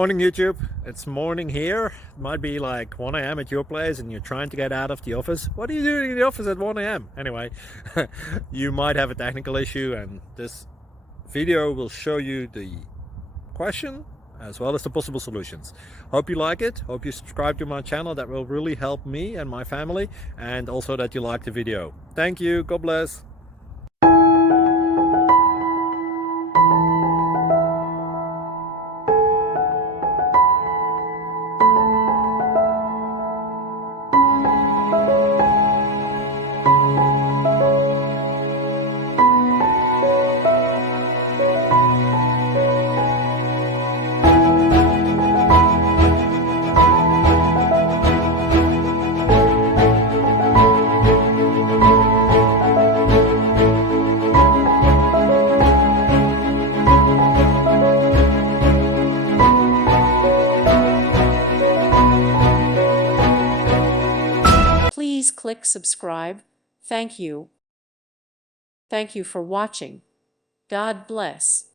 Morning YouTube, it's morning here. It might be like 1 a.m. at your place and you're trying to get out of the office. What are you doing in the office at 1 a.m.? Anyway, you might have a technical issue and this video will show you the question as well as the possible solutions. Hope you like it, hope you subscribe to my channel. That will really help me and my family, and also that you like the video. Thank you, God bless. Please click subscribe. Thank you. Thank you for watching. God bless.